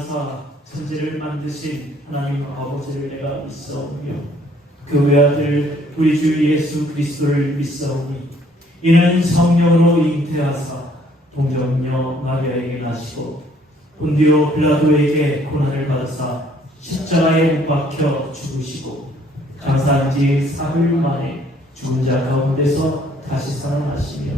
일어나사 천지를 만드신 하나님 아버지를 내가 믿사오며 그 외아들 우리 주 예수 그리스도를 믿사오니 이는 성령으로 잉태하사 동정녀 마리아에게 나시고 본디오 빌라도에게 고난을 받으사 십자가에 못 박혀 죽으시고 장사한 지 사흘 만에 죽은 자 가운데서 다시 살아나시며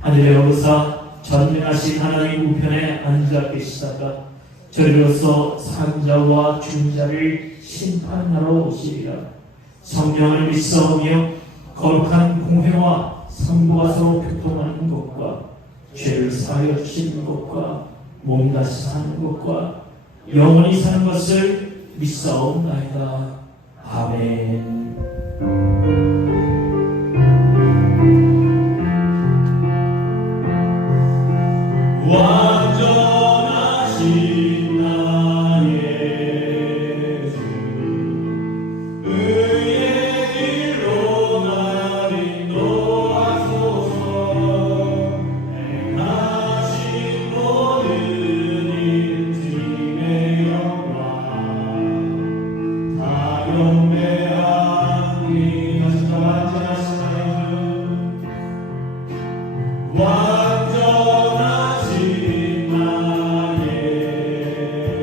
하늘에 오르사 전능하신 하나님 우편에 앉아 계시다가 저리로서 산 자와 죽은 자를 심판하러 오시리라. 성령을 믿사오며 거룩한 공회와 성부가서 교통하는 것과 죄를 사하여 주시는 것과 몸 다시 사는 것과 영원히 사는 것을 믿사옵나이다. 아멘. 완전하신 나의 주 의의 길로 날 인도하소서. 행하신 모든 인심의 영광 다 경배하니 완전하신 나의 주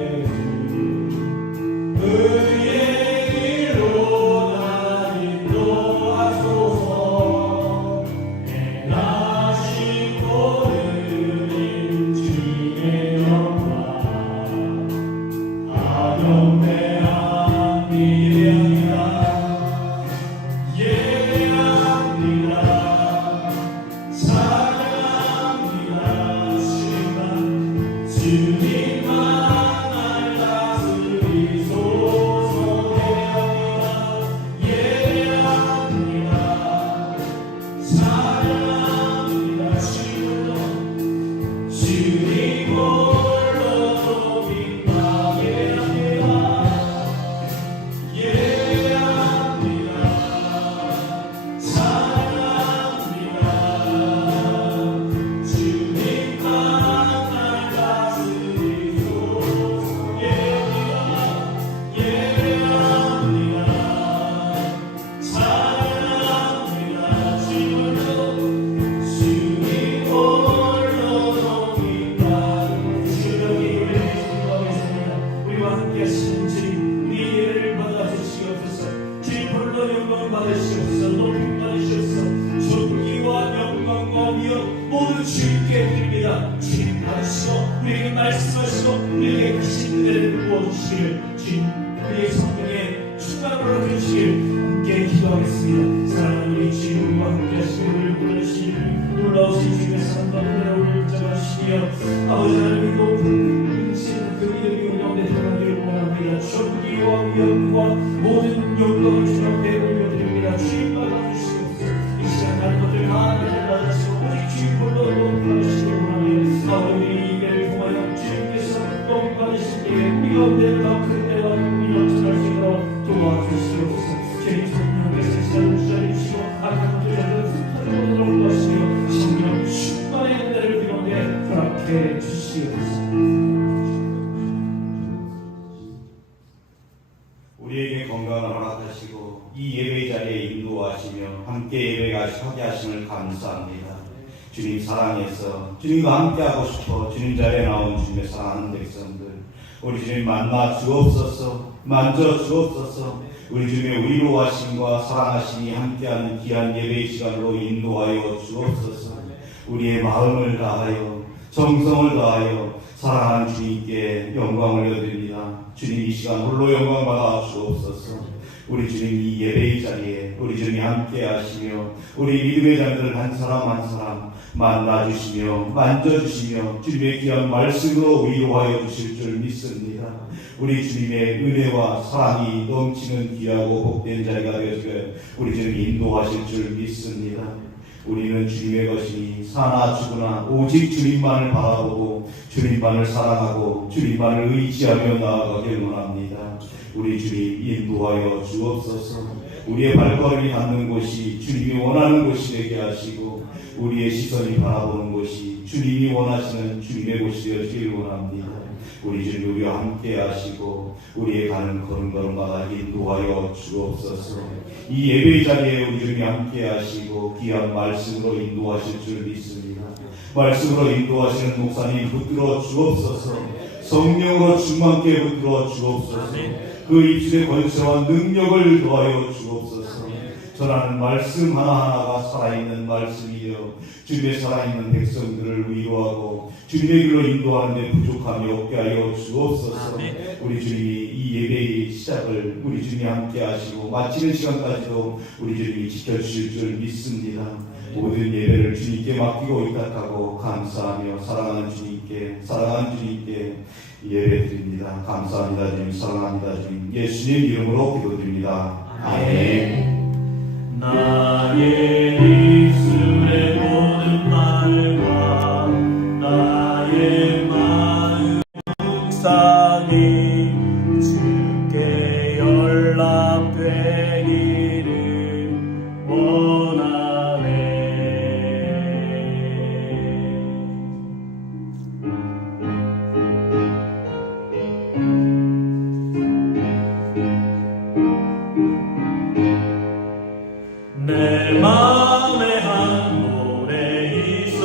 모든 주님께 드립니다. 주님 받으시고 우리에게 말씀하시고 우리에게 크신 은혜를 부어주시기를 주님 우리의 성령의 충만으로 해주시기를 함께 기도하겠습니다. 사랑하는 우리 주님과 함께 하시고 우리를 불러주시니 놀라우신 주님의 사랑과 은혜를 인정하시며 아버지 하나님 높은 그 이름이 우리 가운데 드러나기를 원합니다. 존귀와 위엄과 모든 영광을 주님 앞에 올려드립니다. 주님 받아주시옵소서. 이 시간 다른 것들 하나님을 받으시고 주님 홀로 받으시기 원하며 우리 예배를 통하여 주님께서 너무 받으시기에 우리 가운데 더 큰 대화 우리 넘쳐날 수 있도록 도와주시옵소서. 주님 성령께서 시간을 주장해주시고 악한 것들을 흩어지도록 도와주시며 성령 충만의 은혜를 우리 가운데 허락해 주시옵소서. 우리에게 건강을 허락하시고 이 예배 자리에 인도하시며 함께 예배가 하게 하심을 감사합니다. 주님 사랑해서 주님과 함께하고 싶어 주님 자리에 나온 주님의 사랑하는 백성들 우리 주님 만나 주옵소서. 만져 주옵소서. 우리 주님의 위로하심과 사랑하심이 함께하는 귀한 예배의 시간으로 인도하여 주옵소서. 우리의 마음을 다하여 정성을 다하여 사랑하는 주님께 영광을 올려드립니다. 주님 이 시간 홀로 영광 받아 주옵소서. 우리 주님 이 예배의 자리에 우리 주님이 함께 하시며 우리 믿음의 자들을 한 사람 한 사람 만나주시며 만져주시며 주님의 귀한 말씀으로 위로하여 주실 줄 믿습니다. 우리 주님의 은혜와 사랑이 넘치는 귀하고 복된 자리가 되어지게 우리 주님이 인도하실 줄 믿습니다. 우리는 주님의 것이니 사나 죽으나 오직 주님만을 바라보고 주님만을 사랑하고 주님만을 의지하며 나아가길 원합니다. 우리 주님 인도하여 주옵소서. 우리의 발걸음이 닿는 곳이 주님이 원하는 곳이 되게 하시고 우리의 시선이 바라보는 곳이 주님이 원하시는 주님의 곳이 되어지길 원합니다. 우리 주님 우리와 함께 하시고 우리의 가는 걸음걸음마다 인도하여 주옵소서. 이 예배 자리에 우리 주님이 함께 하시고 귀한 말씀으로 인도하실 줄 믿습니다. 말씀으로 인도하시는 목사님 붙들어 주옵소서. 성령으로 충만케 붙들어 주옵소서. 그 입술의 권세와 능력을 더하여 주옵소서. 전하는 말씀 하나하나가 살아있는 말씀이여 주님의 살아있는 백성들을 위로하고 주님의 길로 인도하는 데 부족함이 없게 하여 주옵소서. 우리 주님이 이 예배의 시작을 우리 주님이 함께 하시고 마치는 시간까지도 우리 주님이 지켜주실 줄 믿습니다. 모든 예배를 주님께 맡기고 의탁하고 감사하며 사랑하는 주님께 예배 드립니다. 감사합니다 주님, 사랑합니다 주님, 예수님 이름으로 기도드립니다. 아멘. 나의 입술의 모든 말과 나의 마음 묵상이 주께 연락되기를 원하네. 내 맘에 한 노래 있어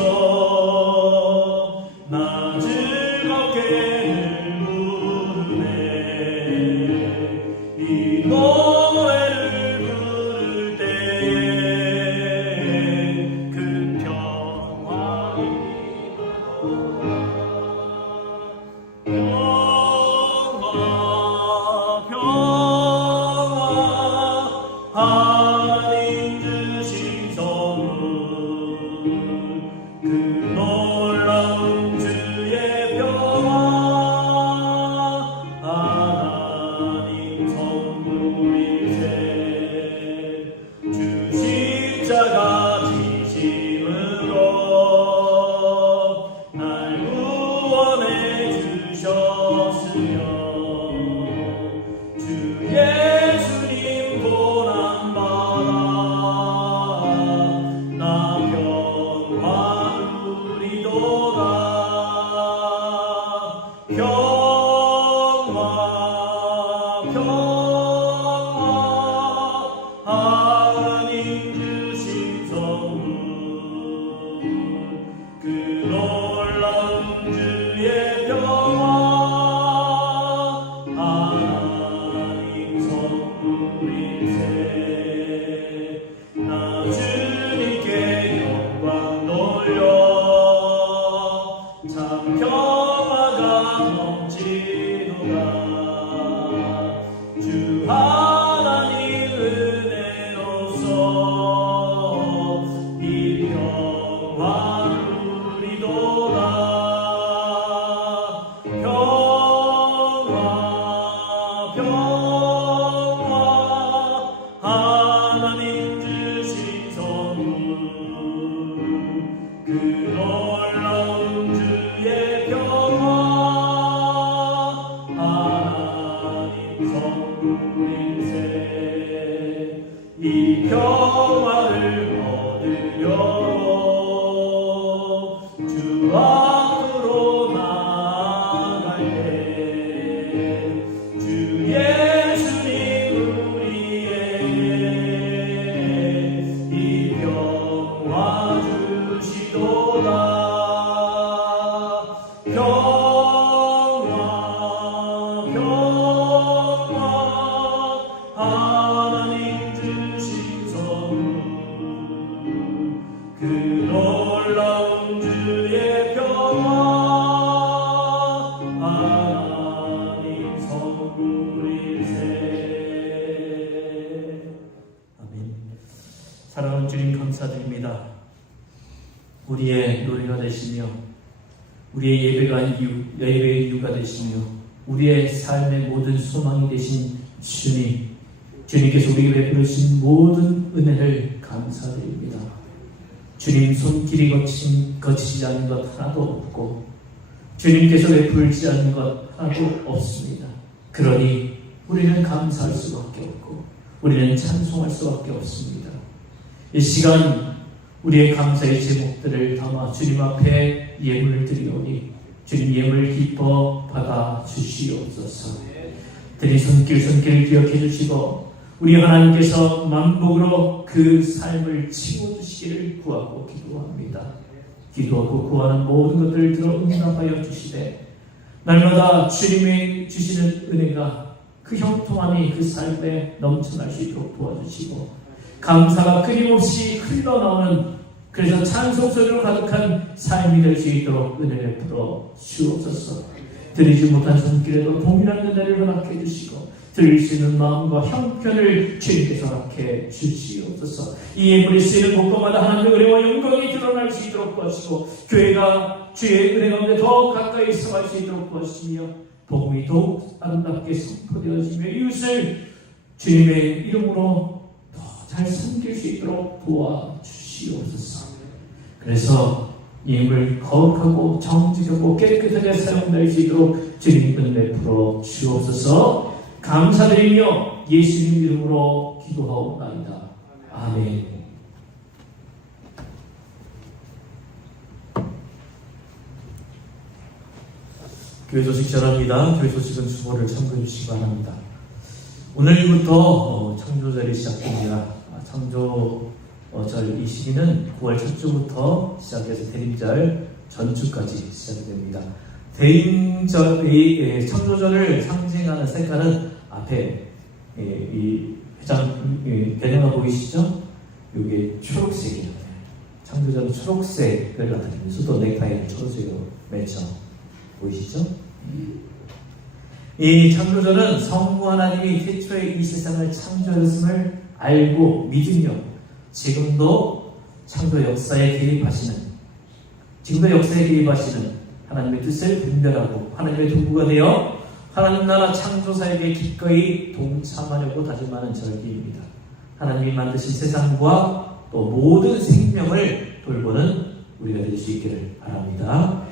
나 즐겁게 늘 부르네. 이 노래를 부를 때에 큰 평화가 하나님 주신 선물 그 놀라운 주의 평화 하나님 선물일세. 주 십자가 지심으로 날 구원해 주셨으며 주 예수님 고난 받아 나 평화 누리도다. 평화 하나님 주신 선물 그 놀라운 주의 평화 하나님 선물일세. 나 주님께 영광 돌려 참 평화가 넘치도다. 주 하나님 은혜로서 이 평화 누리도다. 평화 하나님 주신 선물 그 놀라운 주의 평화 하나님 선물일세. 이 평화를 얻으려고 주 앞으로 나아갈 때 주 예수님 우리에게 이 평화 주시도다. 평화 하나님 주신 선물 그 놀라운 주의 평화 하나님 선물일세. 아멘. 사랑하는 주님 감사드립니다. 우리의 노래가 되시며 우리의 예배의 이유가 되시며 우리의 삶의 모든 소망이 되신 주님께서 우리에게 베푸신 모든 은혜를 감사드립니다. 주님 손길이 거치지 않는 것 하나도 없고 주님께서 베풀지 않는 것 하나도 없습니다. 그러니 우리는 감사할 수밖에 없고 우리는 찬송할 수밖에 없습니다. 이 시간 우리의 감사의 제목들을 담아 주님 앞에 예물을 드리오니 주님 예물 기뻐 받아 주시옵소서. 드린 손길 기억해 주시고 우리 하나님께서 만복으로 그 삶을 채워주시기를 구하고 기도합니다. 기도하고 구하는 모든 것들을 들어 응답하여 주시되 날마다 주님이 주시는 은혜가 그 형통함이 그 삶에 넘쳐날 수 있도록 도와주시고 감사가 끊임없이 흘러나오는 그래서 찬송소리로 가득한 삶이 될 수 있도록 은혜를 베풀어 주옵소서. 드리지 못한 손길에도 동일한 은혜를 허락해 주시고 드릴 수 있는 마음과 형편을 주님께서 허락해 주시옵소서. 이 예물이 쓰이는 곳곳마다 하나님의 은혜와 영광이 드러날 수 있도록 도와주시고 교회가 주의 은혜 가운데 더 가까이 서갈 수 있도록 도와주시며 복음이 더욱 아름답게 선포되어지며 이웃을 주님의 이름으로 더 잘 섬길 수 있도록 도와주시옵소서. 그래서 예물 거룩하고 정직하고 깨끗하게 사용될 수 있도록 주님 은혜 풀어 주옵소서. 감사드리며 예수님 이름으로 기도하옵나이다. 아멘. 교회 소식 전합니다. 교회 소식은 주보를 참고해 주시기 바랍니다. 오늘부터 창조절이 시작됩니다. 창조절 이 시기는 9월 첫 주부터 시작해서 대림절 전주까지 시작됩니다. 대림절이 창조절을 상징하는 색깔은 앞에 이 회장 배너가 보이시죠? 이게 초록색이에요. 창조절은 초록색을 나타내면서 또 넥타이를 초록색으로 맺혀 보이시죠? 이 창조절은 성부 하나님이 태초에 이 세상을 창조하였음을 알고 믿으며 지금도 창조 역사에 개입하시는 하나님의 뜻을 분별하고 하나님의 도구가 되어 하나님 나라 창조사역에 기꺼이 동참하려고 다짐하는 절기입니다. 하나님이 만드신 세상과 또 모든 생명을 돌보는 우리가 될 수 있기를 바랍니다.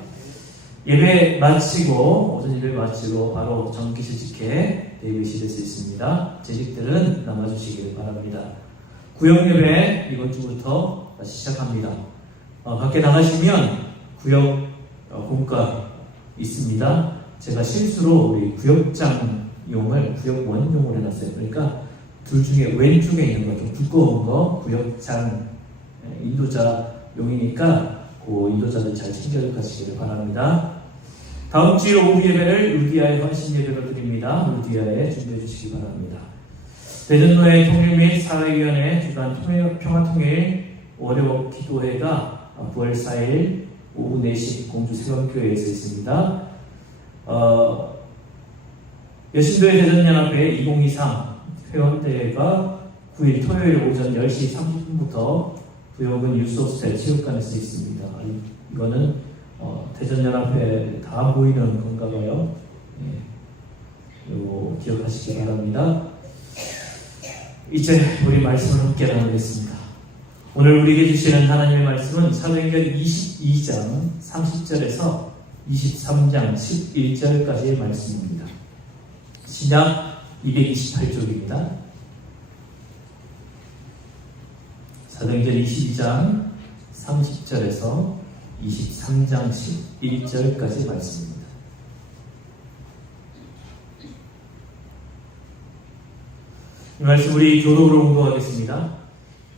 예배 마치고 오전 예배 마치고 바로 정기실직회 대기실에 서 있습니다. 재직들은 남아주시기를 바랍니다. 구역 예배 이번 주부터 다시 시작합니다. 밖에 나가시면 구역 공과 있습니다. 제가 실수로 우리 구역장용을 구역원용을 해놨어요. 그러니까 둘 중에 왼쪽에 있는 거 좀 두꺼운 거 구역장 인도자용이니까 그 인도자들 잘 챙겨 가시기를 바랍니다. 다음 주 오후 예배를 루디아의 헌신 예배로 드립니다. 루디아에 준비해 주시기 바랍니다. 대전노회 통일 및 사회위원회 주간 평화통일 월요 기도회가 9월 4일 오후 4시 공주 세원교회에서 있습니다. 여신도의 대전연합회 2023 회원대회가 9일 토요일 오전 10시 30분부터 부여군 유소스텔 체육관에서 있습니다. 이거는 대전연합회 다 보이는 건가 봐요. 이거 기억하시기 바랍니다. 이제 우리 말씀을 함께 나누겠습니다. 오늘 우리에게 주시는 하나님의 말씀은 사도행전 22장 30절에서 23장 11절까지의 말씀입니다. 신약 228쪽입니다. 사도행전 22장 30절에서 23장 11절까지 말씀입니다. 이 말씀 우리 교독으로 공부하겠습니다.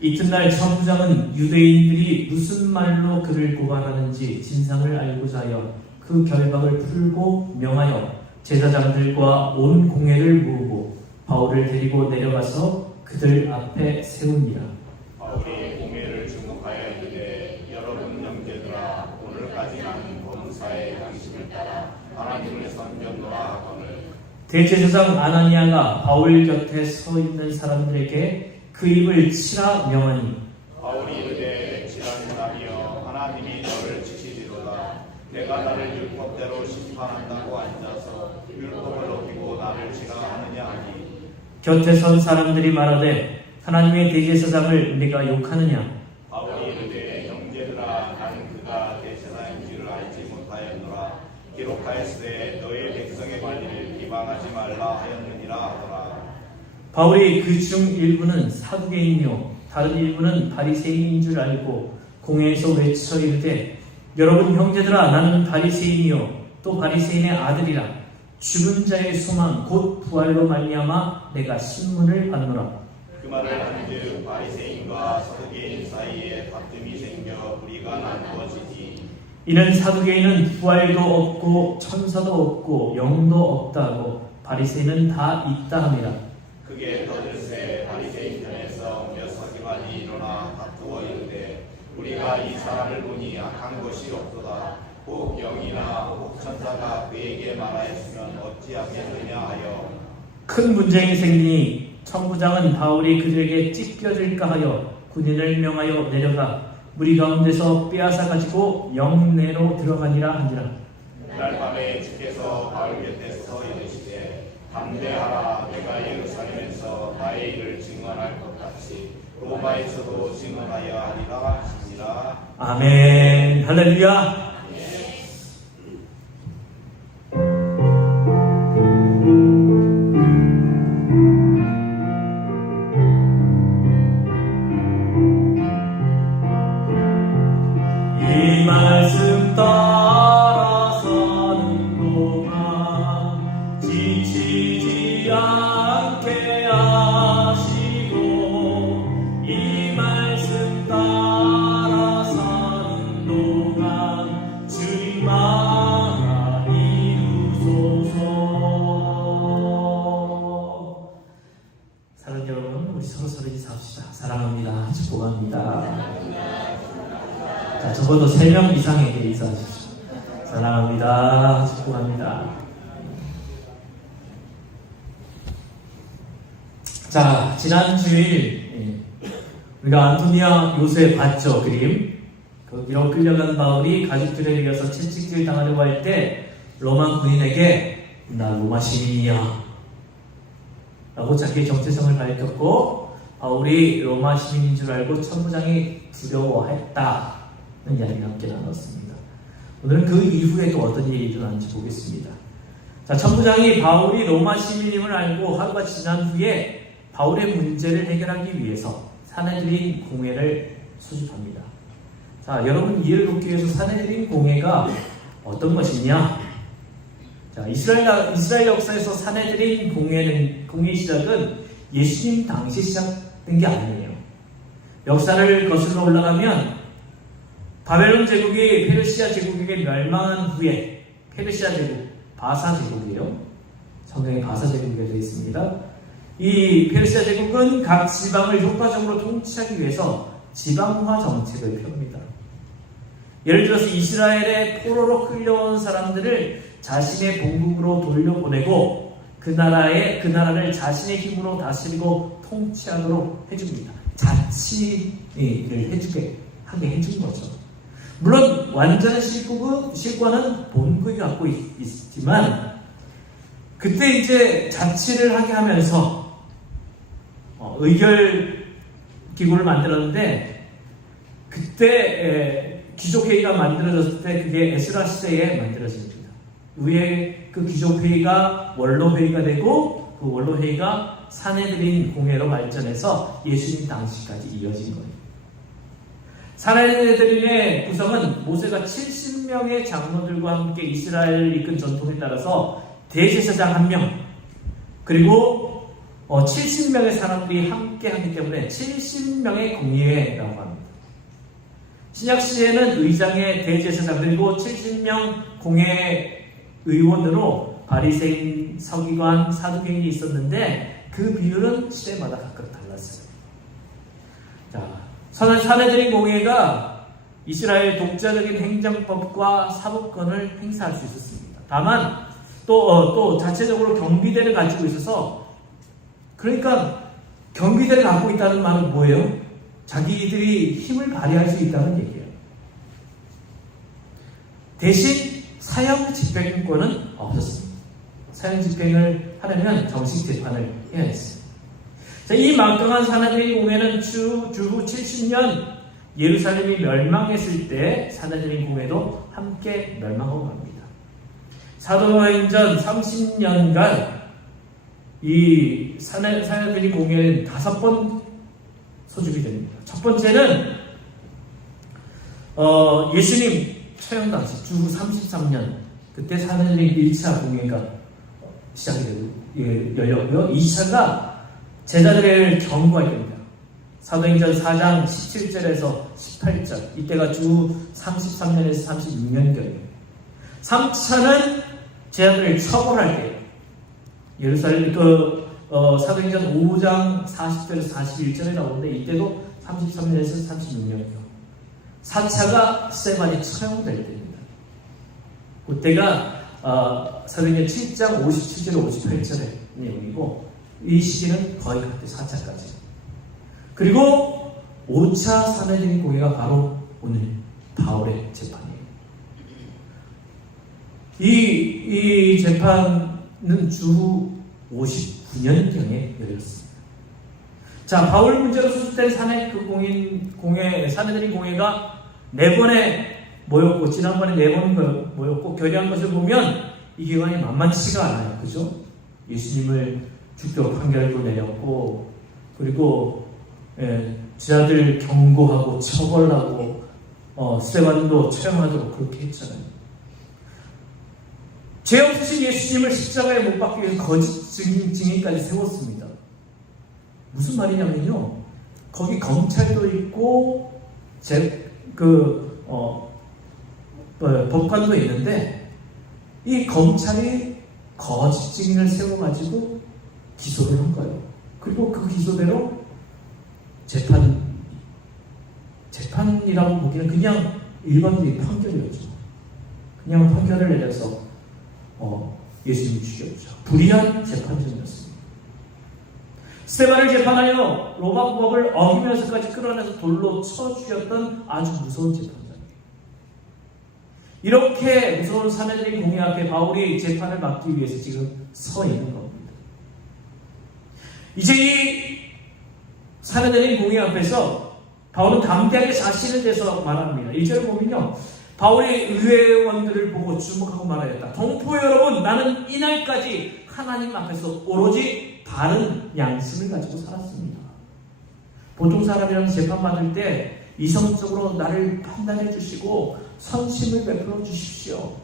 이튿날 천부장은 유대인들이 무슨 말로 그를 고발하는지 진상을 알고자 하여 그 결박을 풀고 명하여 제사장들과 온 공회를 모으고 바울을 데리고 내려가서 그들 앞에 세우니라. 바울이 공회를 주목하여 이르되 여러분 형제들아 오늘까지 나는 범사의 양심을 따라 하나님을 섬겼노라 하거늘. 대제사장 아나니아가 바울 곁에 서 있는 사람들에게 그 입을 치라 명하니 바울이 이르되 치라는 아니여 하나님이 너를 치시리로다. 내가 나를 율법대로 심판한다고 앉아서 율법을 어기고 나를 치라 하느냐 하니. 곁에 선 사람들이 말하되 하나님의 대제사장을 네가 욕하느냐. 바울이 이르되 형제들아 나는 그가 대제사장인지를 알지 못하였노라. 기록하였으되 너의 백성의 관리를 비방하지 말라 하였느니라 하더라. 바울이 그 중 일부는 사두개인이요 다른 일부는 바리새인인 줄 알고 공회에서 외쳐 이르되 여러분 형제들아 나는 바리새인이요 또 바리새인의 아들이라 죽은 자의 소망 곧 부활로 말미암아 내가 신문을 받노라. 그 말을 한즉 바리새인과 사두개인 사이에 다툼이 생겨 우리가 나누어지지. 이는 사두개인은 부활도 없고 천사도 없고 영도 없다 하고 바리새인은 다 있다 함이라. 그게 더들세 바리새인 편에서 몇 서기관이 일어나 다투어 이르되 우리가 이 사람을 보니 악한 것이 없도다. 혹 영이나 혹 천사가 그에게 말하였으면 어찌하겠느냐 하여 큰 분쟁이 생기니 천부장은 바울이 그들에게 찢겨질까 하여 군인을 명하여 내려가 무리 가운데서 빼앗아 가지고 영내로 들어가니라 하니라. 그날 밤에 주께서 바울 곁에 서 이르시되 담대하라. 내가 예루살렘에서 나의 일을 증언할 것 같이 로마에서도 증언하여 하리라 하시니라. 아멘. 할렐루야. 이 말씀 따라 사는 동안 지치지 않게 하시고 이 말씀 따라 사는 동안 주님 나라 이루소서. 사랑하는 여러분, 우리 서로 인사합시다. 사랑합니다. 축복합니다. 자, 적어도 3명 이상에게 인사하십시오. 사랑합니다. 축복합니다. 자, 지난 주일 우리가 안토니아 요새 봤죠, 그림. 거기로 끌려간 바울이 가족들에 이어서 채찍질 당하려고 할 때 로마 군인에게 나 로마 시민이야 라고 자기의 정체성을 밝혔고 바울이 로마 시민인 줄 알고 천부장이 두려워했다 는 이야기를 함께 나눴습니다. 오늘은 그 이후에 또 어떤 일이 일어났는지 보겠습니다. 자, 천부장이 바울이 로마 시민임을 알고 하루가 지난 후에 바울의 문제를 해결하기 위해서 사내들인 공회를 소집합니다. 자, 여러분 이해를 돕기 위해서 사내들인 공회가 어떤 것이냐? 자, 이스라엘 역사에서 사내들인 공회의 시작은 예수님 당시 시작된 게 아니에요. 역사를 거슬러 올라가면 바벨론 제국이 페르시아 제국에게 멸망한 후에 페르시아 제국, 바사 제국이에요. 성경에 바사 제국이라고 되어 있습니다. 이 페르시아 제국은 각 지방을 효과적으로 통치하기 위해서 지방화 정책을 펴옵니다. 예를 들어서 이스라엘의 포로로 끌려온 사람들을 자신의 본국으로 돌려보내고 그 나라를 자신의 힘으로 다스리고 통치하도록 해줍니다. 자치를 하게 해준 거죠. 물론 완전한 실권은 본국이 갖고 있지만 그때 이제 자치를 하게 하면서 의결 기구를 만들었는데 그때 귀족회의가 만들어졌을 때 그게 에스라 시대에 만들어집니다. 위에 그 귀족회의가 원로회의가 되고 그 원로회의가 사내들인 공회로 발전해서 예수님 당시까지 이어진 거예요. 사내들인의 구성은 모세가 70명의 장로들과 함께 이스라엘을 이끈 전통에 따라서 대제사장 1명 그리고 70명의 사람들이 함께 하기 때문에 70명의 공회라고 합니다. 신약시대에는 의장의 대제사장 그리고 70명 공회 의원으로 바리새인, 서기관, 사두개인이 있었는데 그 비율은 시대마다 각각 달랐어요. 자, 사내들인 공회가 이스라엘 독자적인 행정법과 사법권을 행사할 수 있었습니다. 다만 또 자체적으로 경비대를 가지고 있어서 그러니까 경비대를 갖고 있다는 말은 뭐예요? 자기들이 힘을 발휘할 수 있다는 얘기예요. 대신 사형 집행권은 없었습니다. 사형 집행을 하려면 정식 재판을 해야 했습니다. 자, 이 막강한 사내들인 공회는 주후 70년 예루살렘이 멸망했을 때 사내들인 공회도 함께 멸망하고 갑니다. 사도행전 30년간 이 사내들인 공회는 5번 소집이 됩니다. 첫 번째는 예수님 처형 당시 주후 33년 그때 사도행전 1차 공회가 시작이 열렸고요. 2차가 제자들을 경고할 때입니다. 사도행전 4장 17절에서 18절, 이때가 주 33년에서 36년경이에요. 3차는 제자들을 처벌할 때예요. 예루살렘 사도행전 5장 40절에서 41절에 나오는데 이때도 33년에서 36년경. 4차가 스데반이 처형될 때입니다. 그때가 사도행전 7장 57절 58절의 내용이고, 이 시기는 거의 그때 4차까지. 그리고 5차 사내들인 공회가 바로 오늘 바울의 재판이에요. 이 재판은 주 59년경에 열렸습니다. 자, 바울 문제로 수습된 사내들인 공회가 4번에 모였고, 지난번에 4번 모였고, 결의한 것을 보면 이 기간이 만만치가 않아요. 그죠? 예수님을 죽도록 판결도 내렸고, 그리고 제자들 경고하고 처벌하고 스데반도 처형하도록 그렇게 했잖아요. 죄 없으신 예수님을 십자가에 못 박기 위해서 거짓 증인까지 세웠습니다. 무슨 말이냐면요, 거기 검찰도 있고 법관도 있는데, 이 검찰이 거짓 증인을 세워가지고 기소를 한 거예요. 그리고 그 기소대로 재판이라고 보기에는 그냥 일반적인 판결이었죠. 그냥 판결을 내려서 예수님을 죽였죠. 불의한 재판정이었습니다. 스데반을 재판하여 로마 법을 어기면서까지 끌어내서 돌로 쳐 죽였던 아주 무서운 재판장이에요. 이렇게 무서운 사내들인 공회 앞에 바울이 재판을 받기 위해서 지금 서 있는 겁니다. 이제 이 사내들인 공회 앞에서 바울은 담대하게 자신에 대해서 말합니다. 1절을 보면요, 바울이 의회원들을 보고 주목하고 말하였다. 동포 여러분, 나는 이날까지 하나님 앞에서 오로지 바른 양심을 가지고 살았습니다. 보통 사람이라면 재판받을 때 이성적으로 나를 판단해 주시고 선심을 베풀어 주십시오.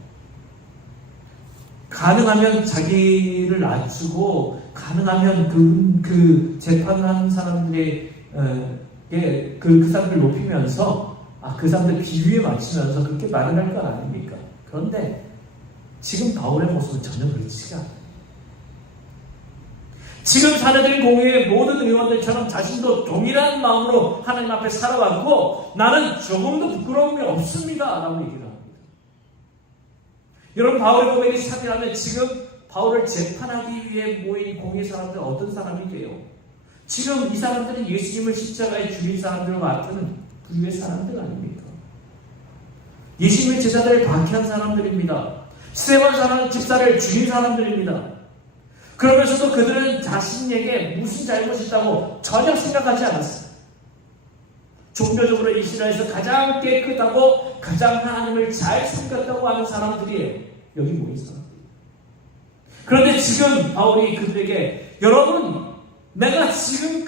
가능하면 자기를 낮추고, 가능하면 그 재판한 사람들의 그 사람들 높이면서 그 사람들 비유에 맞추면서 그렇게 말을 할 건 아닙니까? 그런데 지금 바울의 모습은 전혀 그렇지가 않아요. 지금 사내들인 공회의 모든 의원들처럼 자신도 동일한 마음으로 하나님 앞에 살아왔고, 나는 조금도 부끄러움이 없습니다 라고 얘기를 합니다. 여러분, 바울의 고백이 사실하면 지금 바울을 재판하기 위해 모인 공회 사람들은 어떤 사람이 돼요? 지금 이 사람들은 예수님을 십자가에 죽인 사람들을 맡은 부류의 사람들 아닙니까? 예수님의 제자들을 박해한 사람들입니다. 스데반 집사를 죽인 사람들입니다. 그러면서도 그들은 자신에게 무슨 잘못이 있다고 전혀 생각하지 않았어요. 종교적으로 이스라엘에서 가장 깨끗하고 가장 하나님을 잘 섬겼다고 하는 사람들이에요. 여기 모인 사람들. 그런데 지금 바울이 그들에게, 여러분, 내가 지금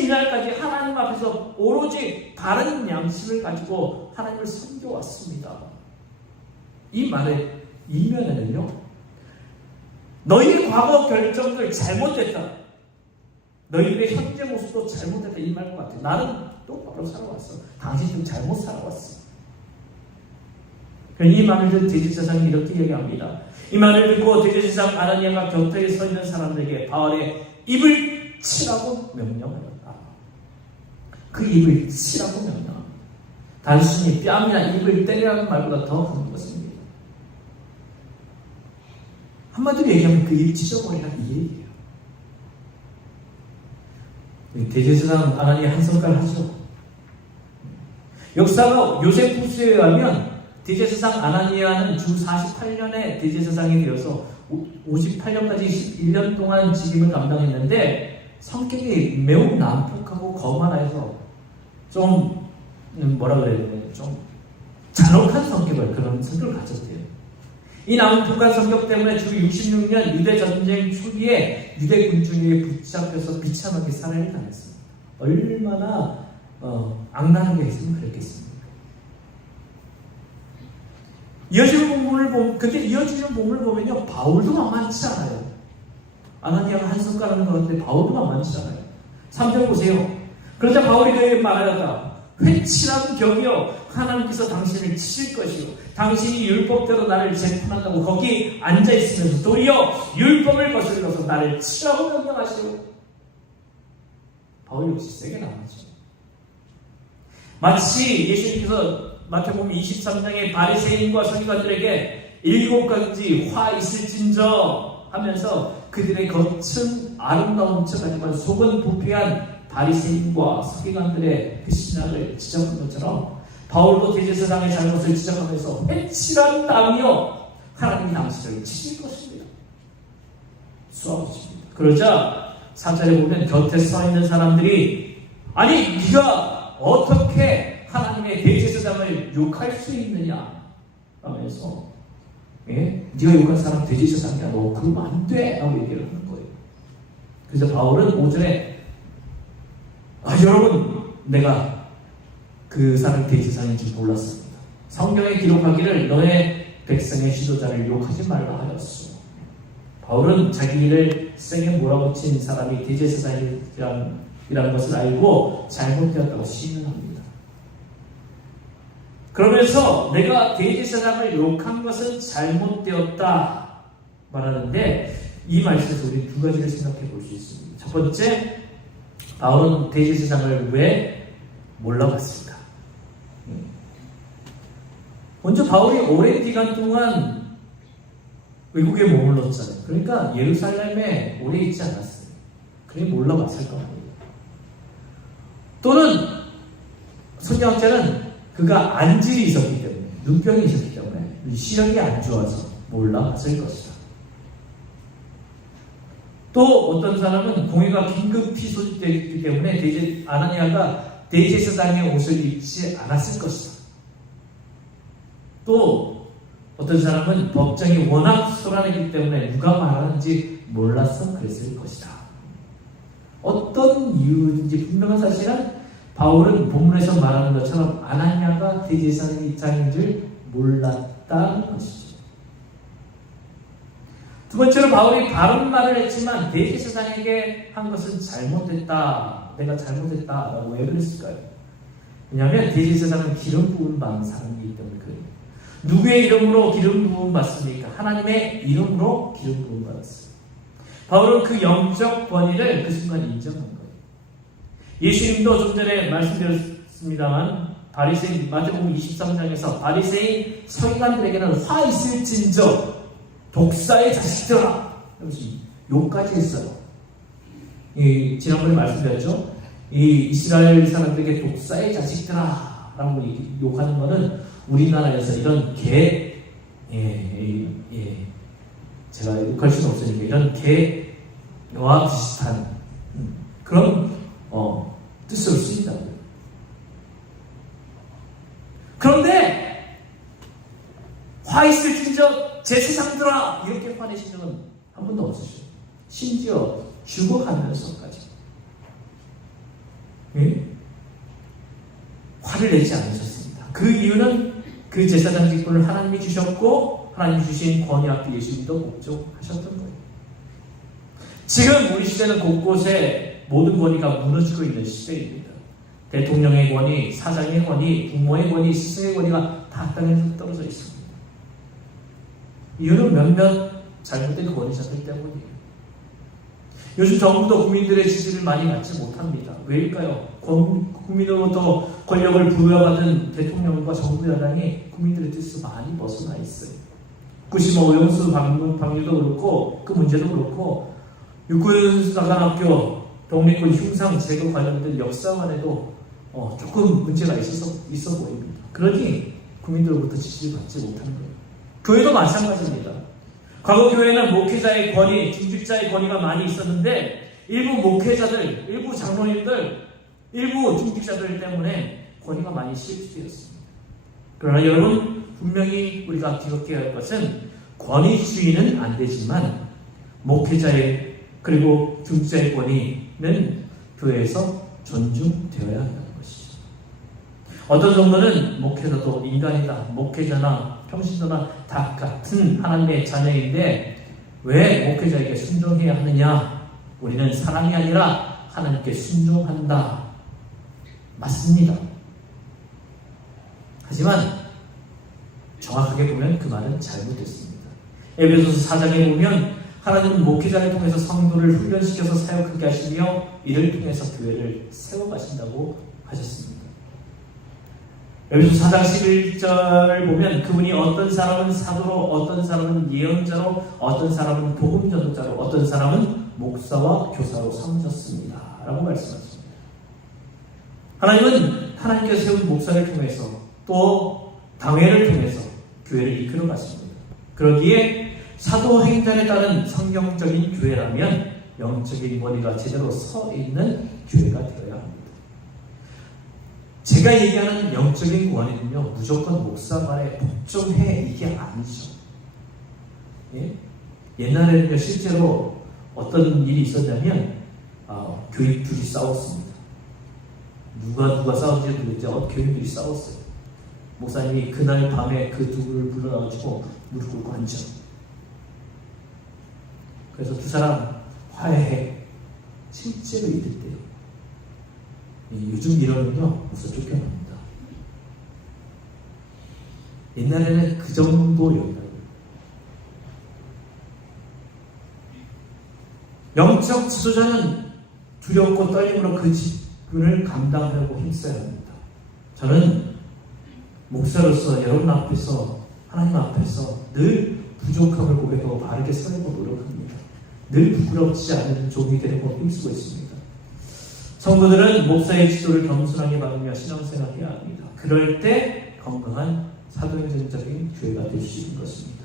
이날까지 하나님 앞에서 오로지 바른 양심을 가지고 하나님을 섬겨왔습니다. 이 말의 이면에는요, 너희의 과거 결정들 잘못됐다, 너희들의 현재 모습도 잘못됐다, 이 말과 같아요. 나는 똑바로 살아왔어, 당신은 잘못 살아왔어. 이 말을 듣고 대제사장이 이렇게 얘기합니다. 이 말을 듣고 대제사장 아나니아가 곁에 서 있는 사람들에게 바울의 입을 치라고 명령하였다. 그 입을 치라고 명령합니다. 단순히 뺨이나 입을 때리라는 말보다 더 큰 것입니다. 한마디로 얘기하면 그 입 찢어버리라, 이 얘기예요. 대제사장 아나니아 한 성깔 하죠. 역사가 요세푸스에 의하면 대제사장 아나니아는 주 48년에 대제사장이 되어서 58년까지 11년 동안 직임을 감당했는데, 성격이 매우 난폭하고 거만해서 좀 좀 잔혹한 성격을, 그런 성격을 가졌대요. 이 난폭한 성격 때문에 주 66년 유대 전쟁 초기에 유대 군중에게 붙잡혀서 비참하게 살해를 당했습니다. 얼마나 악랄하게 했으면 그랬겠습니까? 이어지는 본문을 보면, 근데 이어지는 본문을 보면요, 바울도 만만치 않아요. 아나니아가 한 손가락인 것 같은데 바울도 만만치 않아요. 3절 보세요. 그러자 바울이 그에게 말하였다. 회칠한 격이여, 하나님께서 당신을 치실 것이요, 당신이 율법대로 나를 재판한다고 거기 앉아있으면서 도리어 율법을 거슬러서 나를 치라고 명령하시오. 바울 역시 세게 나왔죠. 마치 예수님께서 마태복음 23장에 바리새인과 서기관들에게 7가지 화 있을진저 하면서 그들의 겉은 아름다운 척하지만 속은 부패한 바리새인과 서기관들의 그 신앙을 지적한 것처럼 바울도 대제사장의 잘못을 지적하면서 회칠한 땀이요, 하나님이 당신을 치실 것입니다. 쏘아주십니다. 그러자 4절에 보면 곁에 서 있는 사람들이 아니 네가 어떻게 하나님의 대제사장을 욕할 수 있느냐 하면서, 네가 욕한 사람 대제사장이야, 너 그러면 안 돼 라고 얘기를 하는 거예요. 그래서 바울은 5절에 여러분, 내가 그 사람 대제사장인 줄 몰랐습니다. 성경에 기록하기를 너의 백성의 지도자를 욕하지 말라 하였소. 바울은 자기를 세게 몰아붙인 사람이 대제사장이라는 것을 알고 잘못되었다고 시인합니다. 그러면서 내가 대제사장을 욕한 것은 잘못되었다 말하는데, 이 말씀에서 우리 두 가지를 생각해 볼 수 있습니다. 첫 번째, 바울은 대제사장을 왜 몰라봤을까? 먼저 바울이 오랜 기간 동안 외국에 머물렀잖아요. 그러니까 예루살렘에 오래 있지 않았어요. 그래 몰라봤을 겁니다. 또는 성경학자는 그가 안질이 있었기 때문에, 눈병이 있었기 때문에 시력이 안 좋아서 몰라봤을 것이다. 또 어떤 사람은 공회가 긴급히 소집되기 때문에 아나니아가 대제사장의 옷을 입지 않았을 것이다. 또 어떤 사람은 법정이 워낙 소란했기 때문에 누가 말하는지 몰라서 그랬을 것이다. 어떤 이유인지 분명한 사실은 바울은 본문에서 말하는 것처럼 아나니아가 대제사장인 줄 몰랐다는 것이죠. 두 번째로 바울이 바른 말을 했지만 대제사장에게 한 것은 잘못됐다, 내가 잘못했다라고 왜 그랬을까요? 왜냐하면 대제사장은 기름 부음 받는 사람이기 때문에 그래요. 누구의 이름으로 기름 부음 받습니까? 하나님의 이름으로 기름 부음 받았어요. 바울은 그 영적 권위를 그 순간 인정한 거예요. 예수님도 좀 전에 말씀드렸습니다만 바리새인, 마태복음 23장에서 바리새인 서기관들에게는 화 있을진저 독사의 자식들아, 욕까지 했어요. 지난번에 말씀드렸죠. 이 이스라엘 사람들에게 독사의 자식들아 라고 욕하는 것은 우리나라에서 이런 제가 욕할 수는 없으니까 이런 개와 비슷한 그런 뜻으로 쓰인다고요. 그런데 화 있을진저 제 세상들아 이렇게 화내신 적은 한 번도 없으시죠. 심지어 죽어가면서까지 화를 내지 않으셨습니다. 그 이유는 그 제사장 직분을 하나님이 주셨고 하나님이 주신 권위 앞에 예수님도 목적하셨던 거예요. 지금 우리 시대는 곳곳에 모든 권위가 무너지고 있는 시대입니다. 대통령의 권위, 사장의 권위, 부모의 권위, 스승의 권위가 다 땅에서 떨어져 있습니다. 이유는 몇몇 잘못된 권위자들 때문이에요. 요즘 정부도 국민들의 지지를 많이 받지 못합니다. 왜일까요? 국민으로부터 권력을 부여받은 대통령과 정부 여당이 국민들의 뜻을 많이 벗어나 있어요. 후쿠시마 오염수 방류도 그렇고 그 문제도 그렇고 육군사관학교 독립군 흉상 제거 관련된 역사관에도 조금 문제가 있어 보입니다. 그러니 국민들로부터 지지를 받지 못하는 거예요. 교회도 마찬가지입니다. 과거 교회는 목회자의 권위, 중직자의 권위가 많이 있었는데 일부 목회자들, 일부 장로님들, 일부 중직자들 때문에 권위가 많이 실수되었습니다. 그러나 여러분 분명히 우리가 기억해야 할 것은 권위주의는 안 되지만 목회자의 그리고 중직자의 권위는 교회에서 존중되어야 한다는 것이죠. 어떤 정도는 목회자도 인간이다, 목회자나 평신도나 다 같은 하나님의 자녀인데 왜 목회자에게 순종해야 하느냐? 우리는 사람이 아니라 하나님께 순종한다. 맞습니다. 하지만 정확하게 보면 그 말은 잘못됐습니다. 에베소서 4장에 보면 하나님은 목회자를 통해서 성도를 훈련시켜서 사역하게 하시며 이를 통해서 교회를 세워가신다고 하셨습니다. 에베소서 4장 11절을 보면 그분이 어떤 사람은 사도로, 어떤 사람은 예언자로, 어떤 사람은 복음 전도자로, 어떤 사람은 목사와 교사로 삼으셨습니다. 라고 말씀하십니다. 하나님은 하나님께서 세운 목사를 통해서 또 당회를 통해서 교회를 이끌어 가십니다. 그러기에 사도행전에 따른 성경적인 교회라면 영적인 머리가 제대로 서 있는 교회가 되어야 합니다. 제가 얘기하는 영적인 권위는요, 무조건 목사 말에 복종해 이게 아니죠. 예? 옛날에는 실제로 어떤 일이 있었냐면 교인 둘이 싸웠습니다. 누가 싸운지 모르겠지. 교인들이 싸웠어요. 목사님이 그날 밤에 그 두 분을 불러가지고 무릎 꿇고 앉아. 그래서 두 사람 화해해. 실제로 이럴 때요. 요즘 이러면요, 벌써 쫓겨납니다. 옛날에는 그 정도였나요? 영적 지도자는 두렵고 떨림으로 그 직분을 감당하려고 힘써야 합니다. 저는 목사로서 여러분 앞에서, 하나님 앞에서 늘 부족함을 고백하고 바르게 서려고 노력합니다. 늘 부끄럽지 않은 종이 되려고 힘쓰고 있습니다. 성도들은 목사의 지도를 겸손하게 받으며 신앙생활해야 합니다. 그럴 때 건강한 사도행전적인 교회가 될 수 있는 것입니다.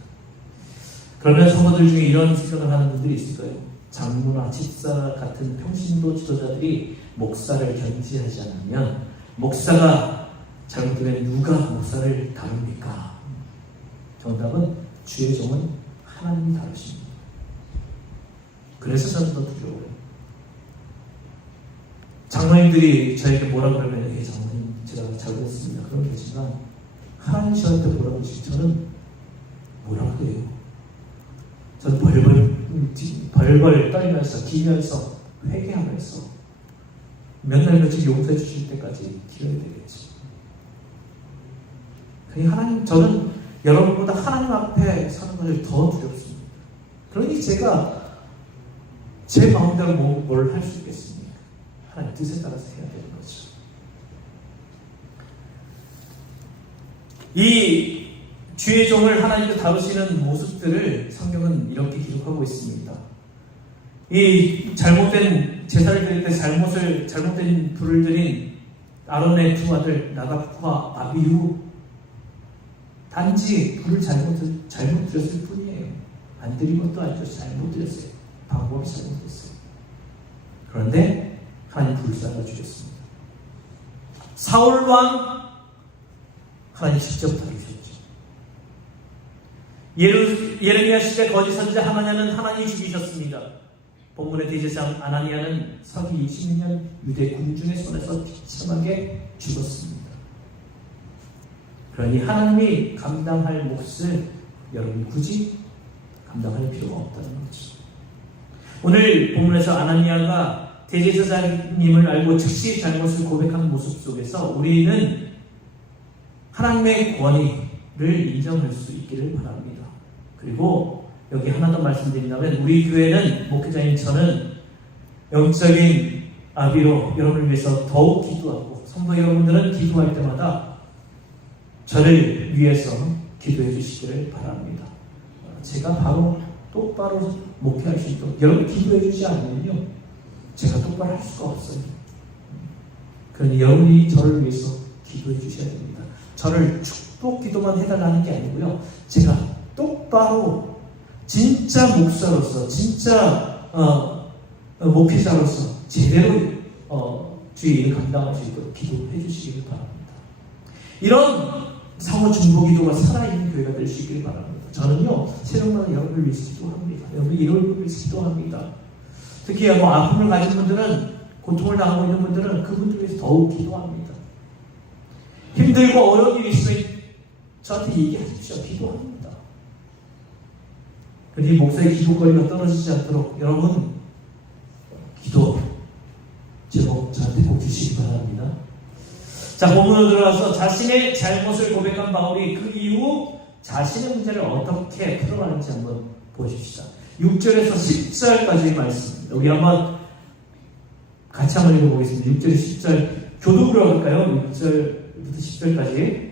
그러면 성도들 중에 이런 생각을 하는 분들이 있을까요? 장로나 집사 같은 평신도 지도자들이 목사를 견지하지 않으면 목사가 잘못되면 누가 목사를 다룹니까? 정답은 주의 종은 하나님이 다루십니다. 그래서 저는 더 두려워요. 장로님들이 저에게 뭐라 그러면 장로님 제가 잘못했습니다. 그런 거지만 하나님 저한테 뭐라고 하시면 저는 뭐라고 해요? 저는 벌벌 떨면서 기면서 회개하면서 몇 날 며칠 용서해 주실 때까지 기다려야 되겠죠. 하나님, 저는 여러분보다 하나님 앞에 서는 것을 더 두렵습니다. 그러니 제가 제 마음대로 뭘 할 수 있겠습니까? 하나님 뜻에 따라서 해야 되는 거죠. 이 주의 종을 하나님께 다루시는 모습들을 성경은 이렇게 기록하고 있습니다. 이 잘못된 제사를 드릴 때 잘못된 불을 드린 아론의 두 아들 나답과 아비후, 단지 불을 잘못 드렸을 뿐이에요. 안 드린 것도 아니죠. 잘못 드렸어요. 방법이 잘못됐어요. 그런데 하나님 불쌍히 주셨습니다. 사울 왕 하나님 직접 다루셨죠. 예레미야 시대 거짓 선지자 하나냐는 하나님이 죽이셨습니다. 본문의 대제사장 아나니아는 서기 20년 유대 군중의 손에서 비참하게 죽었습니다. 그러니 하나님이 감당할 몫을 여러분이 굳이 감당할 필요가 없다는 거죠. 오늘 본문에서 아나니아가 대제사장님을 알고 즉시 잘못을 고백한 모습 속에서 우리는 하나님의 권위를 인정할 수 있기를 바랍니다. 그리고 여기 하나 더 말씀드린다면 우리 교회는 목회자인 저는 영적인 아비로 여러분을 위해서 더욱 기도하고 성도 여러분들은 기도할 때마다 저를 위해서 기도해 주시기를 바랍니다. 제가 바로 똑바로 목회할 수 있도록 여러분 기도해 주지 않으면요 제가 똑바로 할 수가 없어요. 그러니 여러분이 저를 위해서 기도해 주셔야 됩니다. 저를 축복 기도만 해달라는 게 아니고요 제가 똑바로 진짜 목사로서 진짜 목회자로서 제대로 주의 일을 감당할 수 있도록 기도해 주시기를 바랍니다. 이런 상호 중보 기도가 살아있는 교회가 될 수 있기를 바랍니다. 저는요 새벽마다 여러분을 위해서 기도합니다. 여러분 이런 위해서 기도합니다. 특히 아픔을 가진 분들은, 고통을 당하고 있는 분들은 그분들 위해서 더욱 기도합니다. 힘들고 어려운 일이 있으면 저한테 얘기하십시오. 기도합니다. 그런데 목사의 기도거리가 떨어지지 않도록 여러분 기도 제목 저한테 꼭 주시기 바랍니다. 자, 본문으로 들어가서 자신의 잘못을 고백한 바울이 그 이후 자신의 문제를 어떻게 풀어가는지 한번 보십시다. 6절에서 10절까지의 말씀. 여기 한번 같이 한번 읽어보겠습니다. 6절, 10절 교독으로 할까요? 6절부터 10절까지.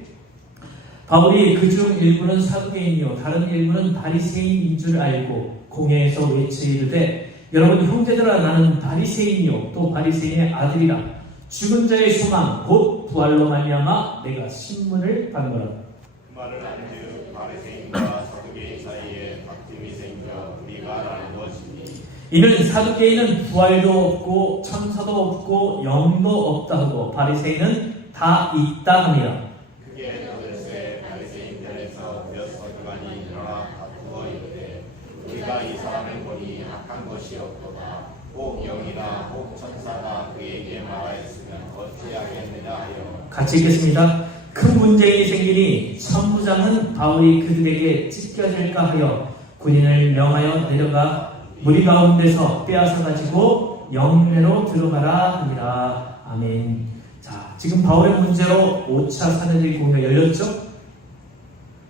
바울이 그중 일부는 사두개인이요 다른 일부는 바리새인인 줄 알고 공회에서 외치이르되 여러분 형제들아 나는 바리새인이요 또 바리새인의 아들이라 죽은 자의 소망 곧 부활로 말미암아 내가 신문을 받노라. 그 말을 한즉 바리새인과 사두개인 사이에 다툼이 생겨 우리가 나누어지니 이는 사두개인은 부활도 없고 천사도 없고 영도 없다 하고 바리새인은 다 있다 함이라. 그게 너들세 바리새인들에서 몇 서기관이 일어나 다투어 이르되 우리가 이 사람을 보니 악한 것이 없도다. 혹 영이나 혹 천사가 그에게 말하였으면 어찌하겠느냐 하여 같이 읽겠습니다. 큰 문제인이 생기니 천부장은 바울이 그들에게 찢겨질까 하여 군인을 명하여 내려가 무리 가운데서 빼앗아 가지고 영내로 들어가라 하니라. 아멘. 자, 지금 바울의 문제로 5차 사내들이 공회가 열렸죠?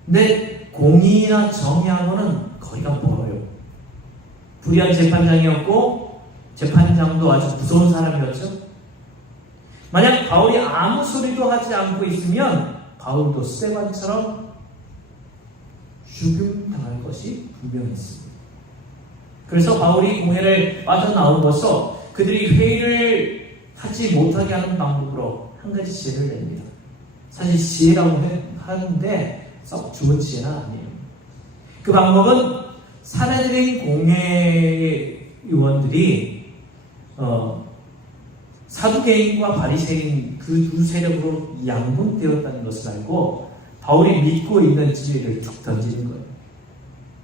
근데 공의나 정의하고는 거리가 멀어요. 불의한 재판장이었고 재판장도 아주 무서운 사람이었죠. 만약 바울이 아무 소리도 하지 않고 있으면 바울도 스데반처럼 죽임당할 것이 분명했습니다. 그래서 바울이 공회를 빠져나오고서 그들이 회의를 하지 못하게 하는 방법으로 한 가지 지혜를 냅니다. 사실 지혜라고 하는데 썩 좋은 지혜는 아니에요. 그 방법은 사내들인 공회 의원들이 사두개인과 바리새인 그 두 세력으로 양분되었다는 것을 알고 바울이 믿고 있는 진리를 툭 던지는 거예요.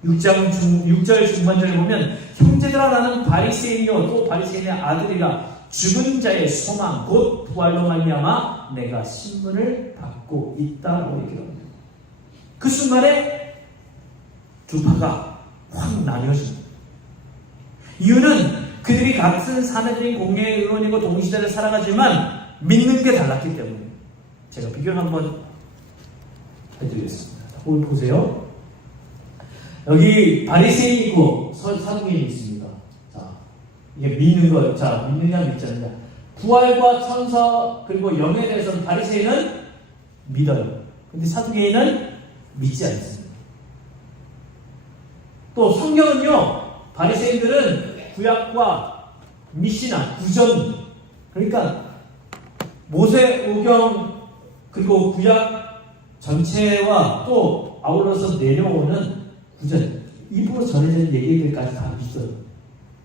6절 중반절에 보면 형제들아 나는 바리새인이요 또 바리새인의 아들이라 죽은 자의 소망 곧 부활로 말미암아 내가 신문을 받고 있다라고 얘기합니다. 그 순간에 두 파가 확 나뉘어집니다. 이유는 그들이 같은 사내들인 공회 의원이고 동시대를 살아가지만 믿는 게 달랐기 때문에 제가 비교를 한번 해드리겠습니다. 오늘 보세요. 여기 바리새인이 있고 사두개인이 있습니다. 자, 이게 믿는 거, 자, 믿느냐 믿지 않느냐. 부활과 천사 그리고 영에 대해서는 바리새인은 믿어요. 근데 사두개인은 믿지 않습니다. 또 성경은요, 바리새인들은 구약과 미시나 구전, 그러니까 모세 오경 그리고 구약 전체와 또 아울러서 내려오는 구전, 입으로 전해진 얘기들까지 다 믿어요.